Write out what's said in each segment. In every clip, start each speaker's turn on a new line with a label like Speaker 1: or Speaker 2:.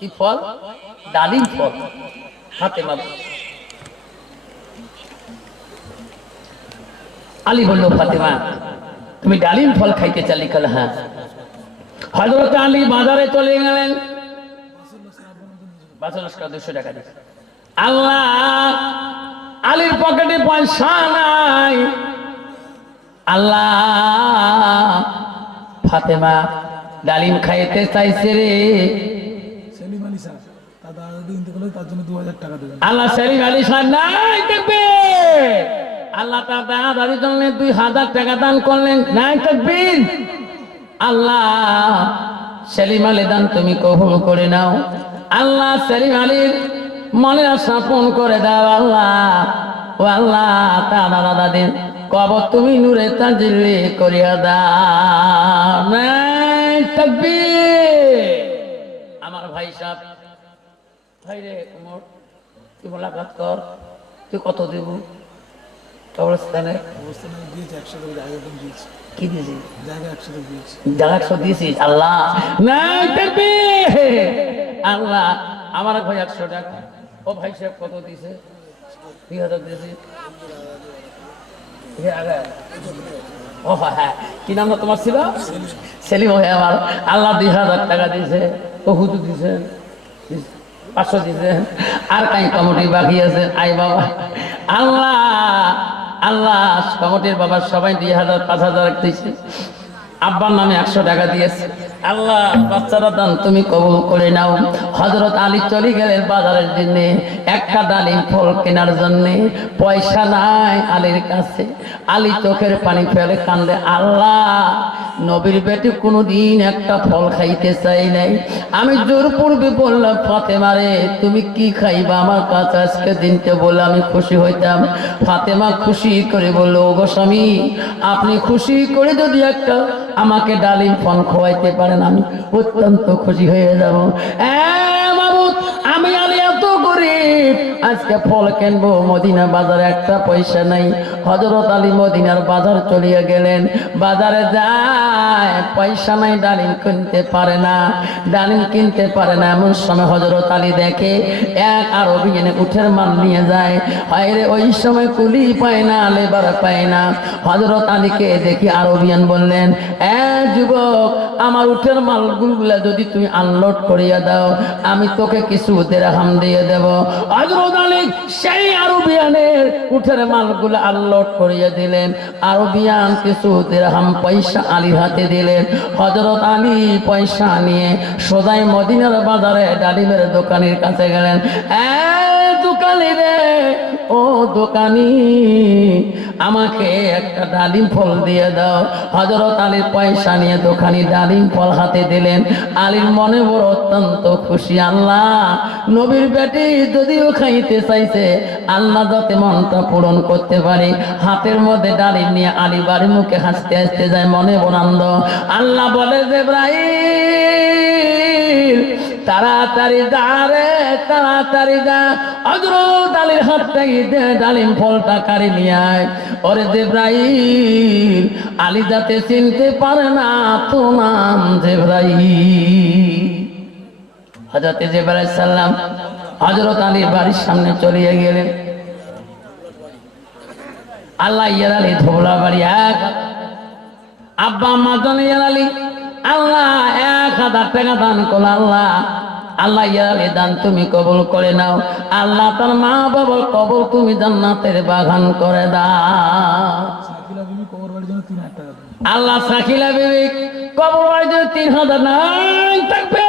Speaker 1: কি ফল? ডালিম ফল। হাতে মা আলী বলল, ফাতেমা, তুমি ডালিম ফল খাইতে চালি কাল হ্যাঁ? হজরত আলী বাজারে চলে গেলেন। দুশো টাকা দিয়ে আল্লাহ আলীর পকেটে পয়সা নাই। আল্লাহ ফাতেমা, ডালিম খাইতে চাইছে রে। নাই আল্লাহ দুই দান আল্লাহ দান তুমি কবুল করে নাও। আল্লাহ সেলিম আলীর মনের আশা পূরণ করে দাও, আল্লাহ। ও আল্লাহ তা দাদা দাদির কবর তুমি নূরে তাজিলে করিয়া দাও। আমার ভাই সাহেব ভাই রে উমর তুই মোলাকাত কর তুই কত দেব? কবরস্থানে
Speaker 2: অবস্থানে দিয়েছে একশো টাকা দিয়েছি।
Speaker 1: কি দিয়েছি?
Speaker 2: জায়গা একশো
Speaker 1: দিয়েছিস আল্লাহ। আমার এক ভাই একশো টাকা। ও ভাই সাহেব কত দিয়েছে? দুই হাজার দিয়েছি। আগে। ও হ্যাঁ কি নাম না তোমার ছিল? সেলিম। ভাই আমার। আল্লাহ দুই হাজার টাকা দিয়েছে ও হুজু দিয়েছে। পাঁচশো দিয়েছে আর কাই কমিটি বাকি আছে? আই বাবা। আল্লাহ আল্লাহ, কমিটির বাবা সবাই দুই হাজার, পাঁচ হাজার দিয়েছে আব্বার নামে একশো টাকা দিয়েছে। আল্লাহ, বাচ্চারা দান তুমি কবুল করে নাও। হজরত আলী চলে গেলেন বাজারের জন্য। একটা ডালিম ফল কেনার জন্য পয়সা নাই আলীর কাছে। আলী চোখের পানি ফেলে কান্দে, আল্লাহ, নবীর বেটি কোনোদিন একটা ফল খাইতে চাই নাই। আমি জোর পূর্বে বললাম ফাতেমারে তুমি কি খাইবা? আমার কাছে আজকে দিনকে বলে আমি খুশি হইতাম। ফাতেমা খুশি করে বলল "ও গো স্বামী, আপনি খুশি করে যদি একটা আমাকে ডালিম ফল খোয়াইতে পারেন, আমি অত্যন্ত খুশি হয়ে যাব। আলি আজকে ফল মদিনা বাজারে একটা পয়সা নাই। হজরত আলী মদিনার বাজার চলিয়ে গেলেন। বাজারে যায়, পয়সা নাই, ডালিম কিনতে পারে না। ডালিম কিনতে পারে না, এমন সময় হজরত আলী দেখে, এক এনে উঠের মাল নিয়ে যায়। বাইরে ওই সময় কুলি পায় না, লেবার পায় না। হজরত আলীকে দেখি আরবিয়ান বললেন, এ যুবক, আমার উঠের মালগুলা যদি তুমি আনলোড করিয়া দাও, আমি তোকে কিছু দেড়হাম দিয়ে দেব। সেই আরবিয়ানের উঠের মালগুলো করিয়া দিলেন। আরবিয়ান কিছু পয়সা আলীর হাতে দিলেন। হজরত আলী পয়সা নিয়ে সদাই মদিনার বাজারে ডালিমের দোকানের কাছে গেলেন। আমাকে একটা ডালিম ফল দিয়ে দাও। হজরত পয়সা নিয়ে দোকানি ডালিম ফল হাতে দিলেন। আলীর মনে বড় অত্যন্ত খুশি। আল্লাহ, নবীর বেটি যদিও খাইতে চাইছে, আল্লাহ যাতে মনটা পূরণ করতে পারে। হাতের মধ্যে ডালিম নিয়ে আলী বাড়ি মুখে হাসতে হাসতে যায় মনে বড় আনন্দ আল্লাহ বলে যে ইব্রাহিম তাড়াতাড়ি ফলটা নিয়ে আলী যাতে চিনতে পারে না তো নাম হজরত জেব্রাইল সাল্লাম হজরত আলীর বাড়ির সামনে চলিয়ে গেলেন। আল্লাহ ইয়ার আলী ধোবলা বাড়ি এক আব্বা আম্মা জনে ইয়ার আলী আল্লাহ এক হাজার টাকা দান করল আল্লাহ। আল্লাহ ইয়ারে দান তুমি কবুল করে নাও। আল্লাহ তার মা বাবার কবর তুমি জান্নাতের বাগান করে দাও।
Speaker 2: সাকিলা বিবি কবর বাড়ির জন্য
Speaker 1: আল্লাহ তিন হাজার নাই থাকবে।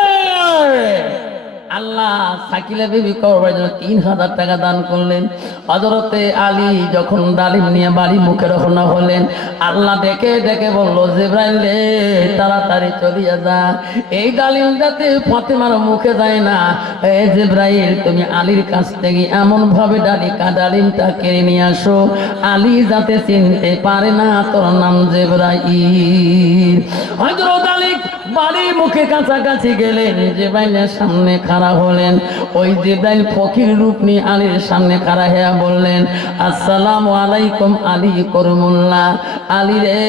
Speaker 1: আল্লাহ সাকিলা বিবি কবর বাড়ির জন্য তিন হাজার টাকা দান করলেন। হজরতে আলী যখন ডালিম নিয়ে বাড়ি মুখে রওনা হলেন, আল্লাহ ডেকে ডেকে বলল, জেব্রাইল রে, তাড়াতাড়ি চলিয়া যা। এই ডালিম যাতে ফাতেমার মুখে যায় না এই জেব্রাইল, তুমি আলীর কাছ থেকে এমন ভাবে ডালিকা ডালিমটা কেড়ে নিয়ে আসো। আলী যাতে চিনতে পারে না, তোর নাম জেব্রাইল। হজরত আলী বাড়ির মুখে কাছাকাছি গেলেন, জেব্রাইলের সামনে খারাপ হলেন। ওই দাইল ফকির রূপ নিয়ে আলীর সামনে খাড়া হেয়া বললেন, আসসালামু আলাইকুম আলী করমুল্লাহ। আলী রে,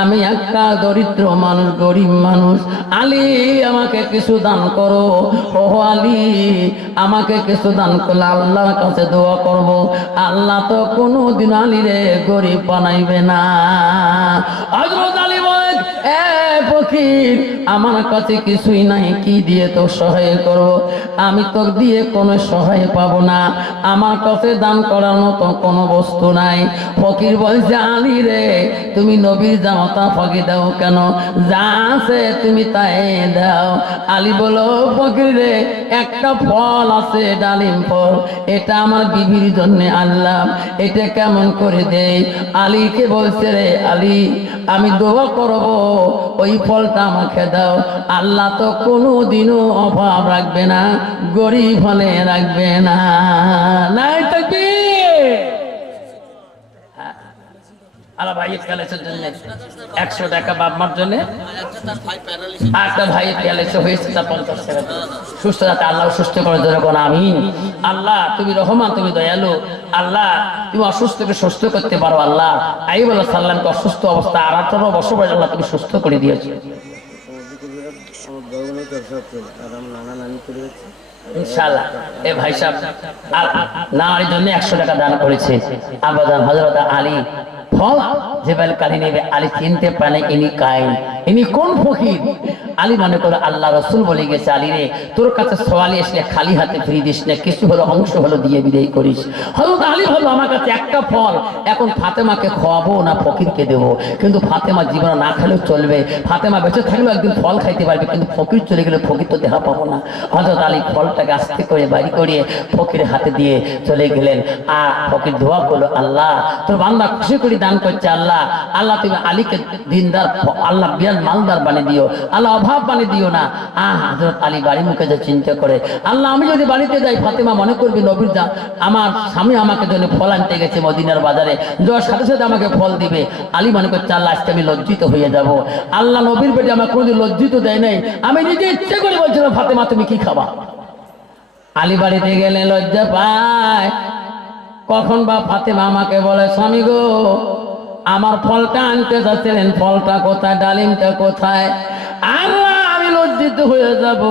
Speaker 1: আমি একটা দরিদ্র মানুষ, গরিব মানুষ। আলী, আমাকে কিছু দান করো। ও আলী, আমাকে কিছু দান করলে আল্লাহর কাছে দোয়া করব। আল্লাহ তো কোনো দিন আলী রে গরিব বানাইবে না। ফকির, আমার কাছে কিছুই নাই, কি দিয়ে তো সহায় করব? আমি তো দিয়ে কোনো সহায় পাবো না। আমার কাছে দান করার মতো কোনো বস্তু নাই। ফকির বলছে আলী রে, তুমি নবীর জামাতা ফাঁকি দাও কেন? যা আছে তুমি তাই দাও। আলী বলো ফকির রে, একটা ফল আছে, ডালিম ফল। এটা আমার বিবির জন্য আল্লাহ এটা কেমন করে দেই? আলীকে বলছে, রে আলী, আমি দোয়া করব, ওই ফলটা আমাকে দাও। আল্লাহ তো কোনো দিনও অভাব রাখবে না, গরিব হলে রাখবে না। নাই থাকবে ভাই জন্য একশো টাকা বাপমার জন্য আর একটা ভাই প্যালেসে হয়েছে তার পঞ্চাশ টাকা সুস্থ যাতে আল্লাহ সুস্থ করে যেরকম আমি আল্লাহ তুমি রহমান তুমি দয়ালু আল্লাহ তুমি অসুস্থকে সুস্থ করতে পারো আল্লাহ আই বলো সাল্লামকে অসুস্থ অবস্থা আর বসবাস আল্লাহ তুমি সুস্থ করে দিয়েছ ফল আল্লাহ রসুল বলে গেছে, আলী রে, তোর কাছে সওয়ালি আসলে খালি হাতে ফিরিয়ে দিস না, কিছু হলো অংশ হলো দিয়ে বিদায় করিস। হজরত আলী হলো আমার কাছে একটা ফল, এখন ফাতেমাকে খাওয়াবো না ফকিরকে দেবো? কিন্তু ফাতেমা জীবনে না খেলেও চলবে। ফাতেমা বেঁচে থাকলেও একদিন ফল খাইতে পারবে, কিন্তু ফকির চলে গেলে ফকির তো দেখা পাবো না। হজরত আলী ফলটাকে আস্তে করে বাড়ি করিয়ে ফকিরের হাতে দিয়ে চলে গেলেন। আর ফকির দোয়া করল, আল্লাহ, তোর বান্দা খুশি করে দান করছে, আল্লাহ। আল্লাহ, তুমি আলীকে দিনদার, আল্লাহ বিয়াল মালদার বানিয়ে দিও। আল্লাহ অভাব বানিয়ে দিও না। আহ হজরত আলী বাড়ি মুখে যে চিন্তা করে, আল্লাহ, আমি যদি বাড়িতে যাই, ফাতেমা মনে করবি, নবীর যা, আমার স্বামী আমাকে জন্য ফল আনতে গেছে মদিনার বাজারে। যাওয়ার সাথে সাথে আমাকে ফল দিবে। আলী মনে করছে, আল্লাহ, আজকে আমি লজ্জিত হয়ে যাব। আল্লাহ, নবীর পেটে আমার কোনোদিন লজ্জিত দেয় নাই। আমি নিজে ইচ্ছে করে বলছিলাম, ফাতেমা, তুমি কি খাবা? আলী বাড়িতে গেলে লজ্জা পায়। কখন বা ফাতেমা আমাকে বলে, স্বামী গো, আমার ফলটা আনতে যাচ্ছিলেন, ফলটা কোথায়, ডালিমটা কোথায়? আল্লাহ, আমি লজ্জিত হয়ে যাব।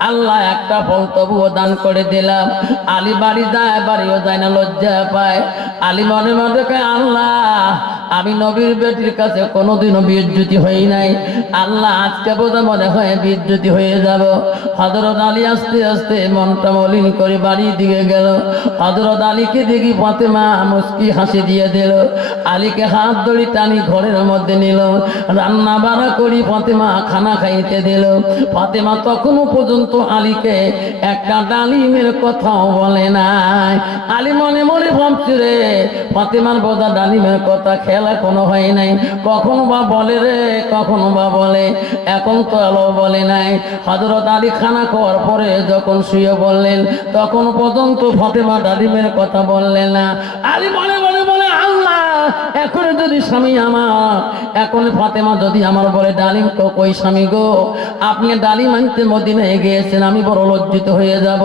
Speaker 1: আল্লাহ, একটা ফল তবুও দান করে দিলাম। আলী বাড়ি যায়, বাড়িও যায় না, লজ্জা পায়। আলী মনে মনে আল্লাহ আমি নবীর বেটির কাছে কোনোদিনও বিদ্যুতি হই নাই। আল্লাহ আজকে বোধ মনে হয় বিদ্যুতি হয়ে যাব। হজরত আলী আস্তে আস্তে মনটা মলিন করে বাড়ির দিকে গেল। হজরত আলীকে দেখি ফাতেমা মুস্কি হাসি দিয়ে দিল। আলীকে হাত ধরি টানি ঘরের মধ্যে নিল। রান্না বাড়া করি ফাতেমা খানা খাইতে দিল। ফাতেমা তখনও পর্যন্ত আলীকে একটা ডালিমের কথাও বলে নাই। আলী মনে মনে ভাবছি রে, ফাতেমার বোধা ডালিমের কথা খেলা কোনো হয় নাই। কখনো বা বলে রে, কখনো বা বলে, এখন তো আলো বলে নাই। হজরত আলী খানা খাওয়ার পরে যখন শুয়ে বললেন, তখন পর্যন্ত ফতেমা ডালিমের কথা বললেন না। আলী বলে এখন যদি স্বামী আমার, এখন ফাতেমা যদি আমার বলে, ডালিম তো কই স্বামী গো? আপনি ডালিম আনতে মদিনায় গিয়েছেন, আমি বড় লজ্জিত হয়ে যাব।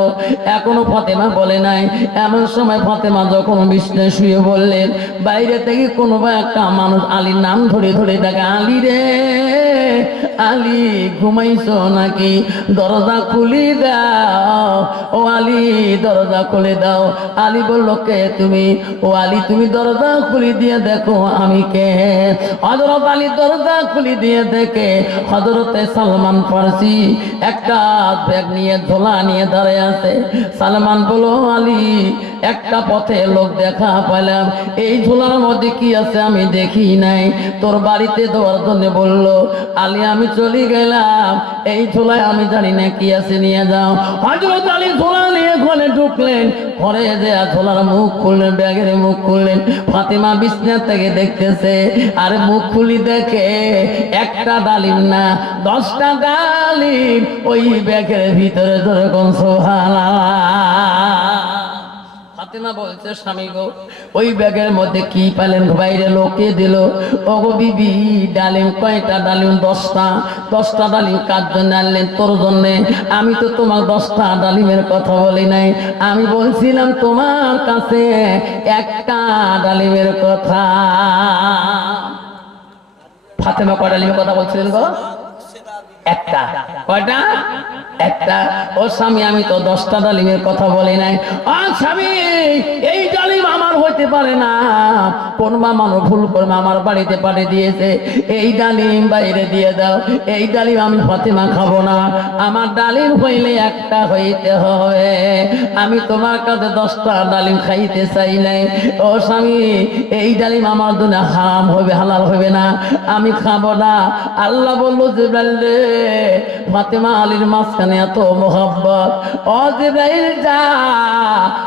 Speaker 1: এখনও ফাতেমা বলে নাই। এমন সময় ফাতেমা যখন বিছনায় শুয়ে বললেন, বাইরে থেকে কোনো বা একটা মানুষ আলীর নাম ধরে ধরে ডাকে, আলী রে, আলী, ঘুমাইছো নাকি? দরজা খুলি দাও। ও আলী, দরজা খুলে দাও। আলী বলল, কে তুমি? ও আলী, তুমি দরজা খুলি দিয়ে দেখো আমি কে? হজরত আলী দরজা খুলি দিয়ে দেখে হজরতে সালমান ফার্সি একটা ব্যাগ নিয়ে ধোলা নিয়ে দাঁড়িয়ে আছে। সালমান বলো আলী একটা পথে লোক দেখা পেলাম এই ঝোলার মধ্যে কি আছে আমি দেখি নাই। তোর বাড়িতে দেওয়ার জন্য বলল, আলী, আমি চলে গেলাম। এই ঝোলায় আমি জানি না কি আছে, নিয়ে যাও। হজরত আলী ঝোলা নিয়ে ঘরে ঢুকলেন। ঘরে যে ঝোলার মুখ খুললেন, ব্যাগের মুখ খুললেন, ফাতিমা বিছনা থেকে দেখতেছে, আর মুখ খুলি দেখে, একটা ডালিম না, দশটা ডালিম, ওই ব্যাগের ভিতরে ধরে কোন সোহানা ফাতেমা বলছে, স্বামী গো, ওই ব্যাগের মধ্যে কি পেলেন? বাইরে লোকে দিল বিবি, ডালিম কয়টা? ডালিম দশটা। দশটা ডালিম কার জন্য আনলেন? তোর জন্যে। আমি তো তোমার দশটা ডালিমের কথা বলি নাই। আমি বলছিলাম তোমার কাছে একটা ডালিমের কথা। ফাতেমা কয় ডালিমের কথা বলছিলেন গো? একটা। কয়টা? একটা। ও স্বামী, আমি তো দশটা ডালিমের কথা বলি নাই। ও স্বামী, এই ডালিম আমার হইতে পারে না। কোন মামানো ভুল করে আমার বাড়িতে পাঠিয়ে দিয়েছে। এই ডালিম বাইরে দিয়ে দাও। এই ডালিম আমি ফাতেমা খাব না। আমার ডালিম হইলে একটা হইতে হবে। আমি তোমার কাছে দশটা ডালিম খাইতে চাই নাই। ও স্বামী, এই ডালিম আমার জন্য হারাম হবে, হালাল হবে না। আমি খাব না। আল্লাহ বলল যে রে ফাতেমা আলীর মাঝখানে এত মোহাব্বত। ও যা।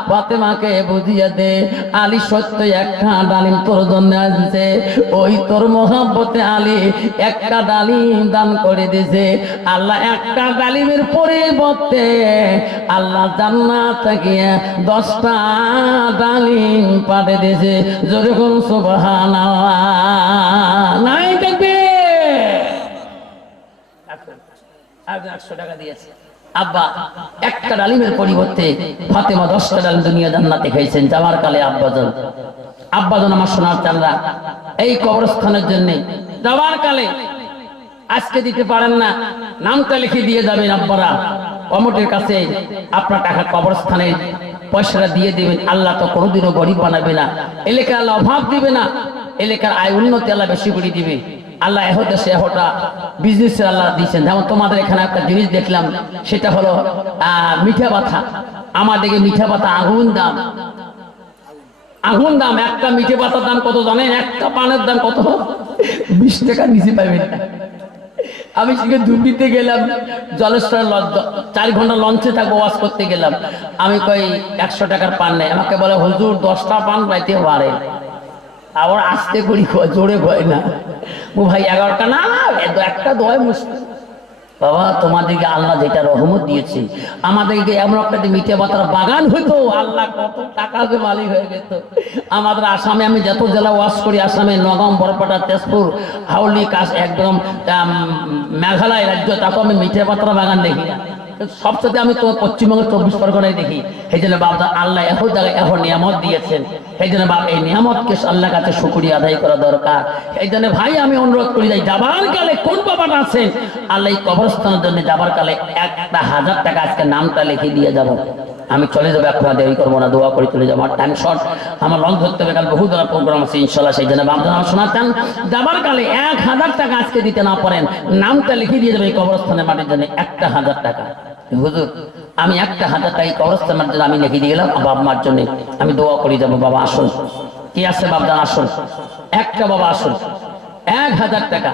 Speaker 1: ফাতেমাকে বুঝিয়ে দে, আলী সত্য একটা ডালিম তোর জন্য আসছে ওই তোর মোহাব্বতে আলী একটা ডালিম দান করে দিছে আল্লাহ একটা ডালিমের পরিবর্তে আল্লাহ জান্নাত থেকে দশটা ডালিম পাঠে দিয়েছে। যেরকম সুবহান নাই। আজকে দিতে পারেন না, নামটা লিখে দিয়ে যাবেন আব্বারা। কাছে আপনার টাকা কবরস্থানে পয়সাটা দিয়ে দিবেন, আল্লাহ তো কোনোদিনও গরিব বানাবে না। এলাকার আল্লাহ অভাব দিবে না, এলাকার আয় উন্নতি আল্লাহ বেশি করে দিবে। আল্লাহ এহ দেশে এহটা বিজনেসের আল্লাহ দিয়েছেন। যেমন তোমাদের এখানে একটা জিনিস দেখলাম, সেটা হলো মিঠা পাতা আমাদেরকে মিঠা পাতা আগুন দাম। আগুন দাম, একটা মিঠে পাতার দাম কত জানেন? একটা পানের দাম কত? বিশ টাকা নিচে পাবেন। আমি সেখানে ধুবড়িতে গেলাম জলেশ্বর লঞ্চ- চার ঘণ্টা লঞ্চে থাকব, ওয়াশ করতে গেলাম। আমি কই, একশো টাকার পান নেই। আমাকে বলে, হুজুর, দশটা পান পাইতে পারে আবার আসতে করি জোরে কয় না। ও ভাই, এগারোটা না একটা দোয় মুশকিল। বাবা, তোমাদেরকে আল্লাহ যেটা রহমত দিয়েছে, আমাদেরকে এমন একটা মিঠে পাতার বাগান হইতো, আল্লাহ কত টাকা যে মালিক হয়ে যেত। আমাদের আসামে আমি যত জেলা ওয়াশ করি, আসামে নগম বরপাটা, তেজপুর, হাউলি, কাশ, একদম মেঘালয় রাজ্য তাতে আমি মিঠে পাতার বাগান দেখি সবসাথে আমি তোমার পশ্চিমবঙ্গের চব্বিশ পরগনায় দেখি। সেই জন্য বাবা, আল্লাহ এখন জায়গায় এখন নিয়ামত দিয়েছেন। এই জন্য বাবা এই নিয়ামতকে আল্লাহর কাছে শুকুরিয়া আদায় করা দরকার। এই জন্য ভাই, আমি অনুরোধ করি যাই যাবার কালে কোন বাবাটা আছেন, আল্লাহ কবরস্থানের জন্য যাবার কালে একটা হাজার টাকা আজকে নামটা লিখে দিয়ে যাব। আমি চলে যাব এখন দেরি করব না, দোয়া করে চলে যাব। আমার টাইম শর্ট আমার লঞ্চ ধরতে হবে, কাল বহু ধরনের প্রোগ্রাম আছে ইনশাল্লাহ সেই জন্য বাবা নাম শোনাতেন যাবার কালে এক হাজার টাকা আজকে দিতে না পারেন, নামটা লিখে দিয়ে যাবে এই কবরস্থানের মাটির জন্য একটা হাজার টাকা। হুজুর আমি একটা টাকা এই কবরস্থানের জন্য আমি লিখে দিয়ে গেলাম বাবা মার জন্য আমি দোয়া করি যাব বাবা আসুন। কি আছে বাবদান আসুন। একটা বাবা আসুন। এক হাজার টাকা।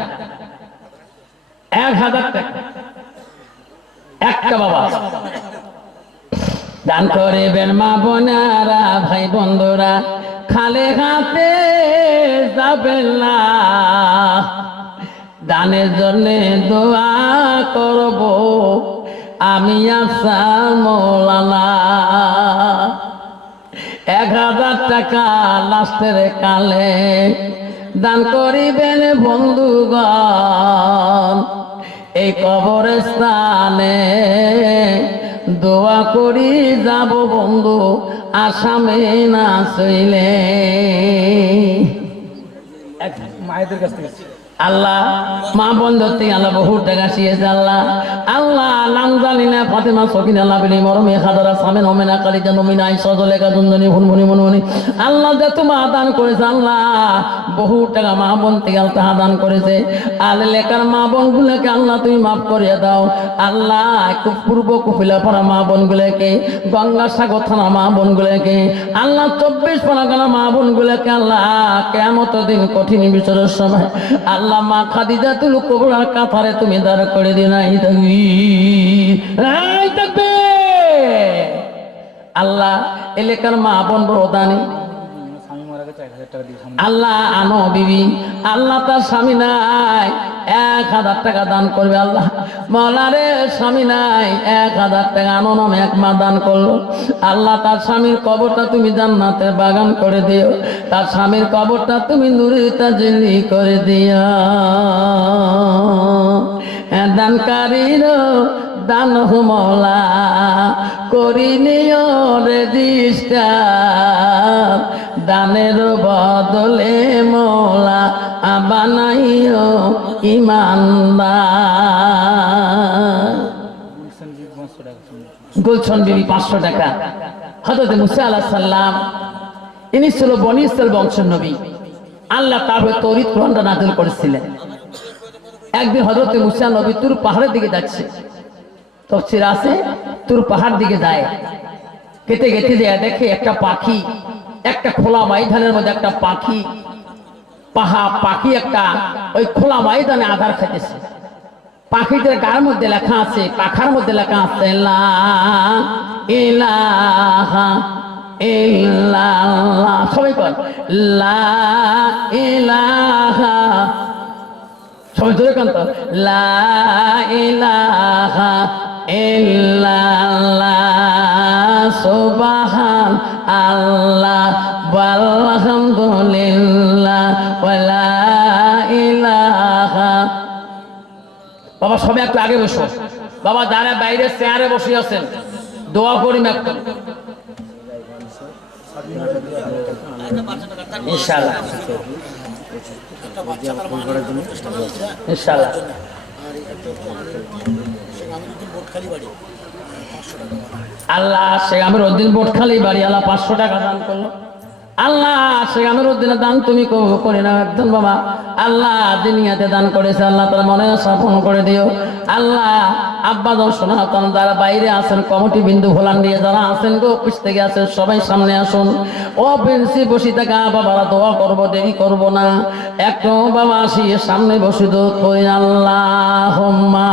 Speaker 1: এক হাজার টাকা। একটা বাবা। দান করিবেন মা বোনারা, ভাই বন্ধুরা, খালে হাতে যাবেন না। দানের জন্য দোয়া করব। আমি আশা মোলানা। এক হাজার টাকা লাস্টের কালে দান করিবেন বন্ধুগণ। এই কবরস্থানে দোয়া করি যাব বন্ধু, আসামে না চইলে।
Speaker 2: মায়েদের কাছ থেকে।
Speaker 1: আল্লাহ, মা বন্ধুর থেকে আল্লাহ বহু টাকা শিয়েছে আল্লাহ। আল্লাহ, নাম জানি না, ফাতেমা, সকিন আল্লাহ বিনি মরমে, খাদারা, সামেন হমেনা কালিজা, নমিনা সজলে কাজুন্দনি ভুনভুনি মনমনি। আল্লাহ যে তোমার দান করেছে আল্লাহ বহু টাকা মা বোন থেকে আল্লাহ দান করেছে। আল লেখার মা বোন গুলোকে আল্লাহ তুমি মাফ করিয়ে দাও। আল্লাহ, একটু পূর্ব কপিলা পড়া মা বোন গুলোকে গঙ্গা সাগর থানা মা বোন গুলোকে আল্লাহ চব্বিশ পরগনা মা বোন গুলোকে আল্লাহ কেমত দিন কঠিন বিচারের সময় আল্লাহ মা খাদিজা তুল কোবরার কাথারে তুমি দাঁড় করে দিন আল্লাহ, এলাকার মা বোন বড় দানি। আল্লাহ আনো বিবি, আল্লাহ তার স্বামী নাই, এক হাজার টাকা দান করবে আল্লাহ। মলারে স্বামী নাই, এক হাজার টাকা আনো নাম এক মা দান করল। আল্লাহ তার স্বামীর কবরটা তুমি জান্নাতের বাগান করে দিও। তার স্বামীর কবরটা তুমি নুরিতা জিল্লি করে দিও। দানকারীর দান হুমলা করিনিও রেজিস্টার দানের বদলে মোলা বানাইও ইমানদার।
Speaker 2: গুলশান
Speaker 1: বিবি পাঁচশো টাকা। হজরত মুসা আল্লাহ সাল্লাম ইনি ছিল বনি ইসরায়েল বংশের নবী। আল্লাহ তার হয়ে তৌরিত কোরআনটা নাজিল করেছিলেন। একদিন হজরত মুসা নবী তুর পাহাড়ের দিকে যাচ্ছে। তফসির আছে, তুর পাহাড় দিকে যায়। কেটে গেটে যায়, দেখে একটা পাখি একটা খোলা ময়দানের মধ্যে একটা পাখি, পাহা পাখি একটা, ওই খোলা ময়দানে আধার খাইতেছে। পাখিদের গার মধ্যে লেখা আছে, পাখার মধ্যে লেখা আছে সবাই কর সবাই জোরে কান্ত লা ইলাহা ইল্লাল্লাহ। সুবহান আল্লাহ আলহামদুলিল্লাহ ওয়ালা ইলাহা। বাবা, সবাই একটু আগে বসো। বাবা, যারা বাইরে চেয়ারে বসে আছেন, দোয়া করি না একটু। ইনশাআল্লাহ। ইনশাআল্লাহ। আল্লাহ শেখ আমির উদ্দিন বোটখালি বাড়ি, আল্লাহ পাঁচশো টাকা দান করল। আল্লাহ শেখ আমির উদ্দিনের দান তুমি করে নাও একদম, বাবা। আল্লাহ দুনিয়াতে দান করেছে, আল্লাহ তার মনে স্থাপন করে দিও। আল্লাহ আব্বা সনাতন, যারা বাইরে আছেন, কমিটি বিন্দু ভোলান দিয়ে যারা আছেন গো, অফিস থেকে আছেন, সবাই সামনে আসুন। ও বেঞ্চি বসি থাকা বাবারা দোয়া করব, দেরি করব না। একটু বাবা আসি সামনে বসে কই আল্লাহ হোম্মা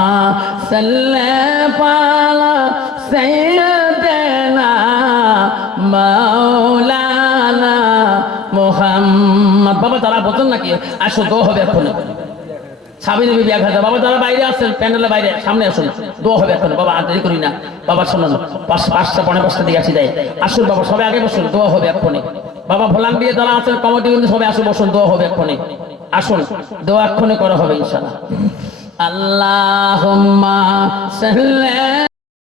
Speaker 1: سيدنا مولانا মোহাম্মদ বাবা তারা বলতেন নাকি আসো দো হবে এখন সাবির বিবি এক হাজার বাবা তারা বাইরে আসছেন প্যান্ডেলের বাইরে সামনে আসুন দো হবে এখন বাবা আর দেরি করি না বাবা শুনুন পাঁচ পাঁচটা পনেরো পাঁচটা দিয়ে আসি দেয় আসুন বাবা সবাই আগে বসুন দোয়া হবে এক্ষণে বাবা ভোলান দিয়ে যারা আছেন কমিটি কিন্তু সবাই আসুন বসুন দোয়া হবে এক্ষণে আসুন দোয়া এক্ষণে করা হবে ইনশাল্লাহ আল্লাহুম্মা সাল্লি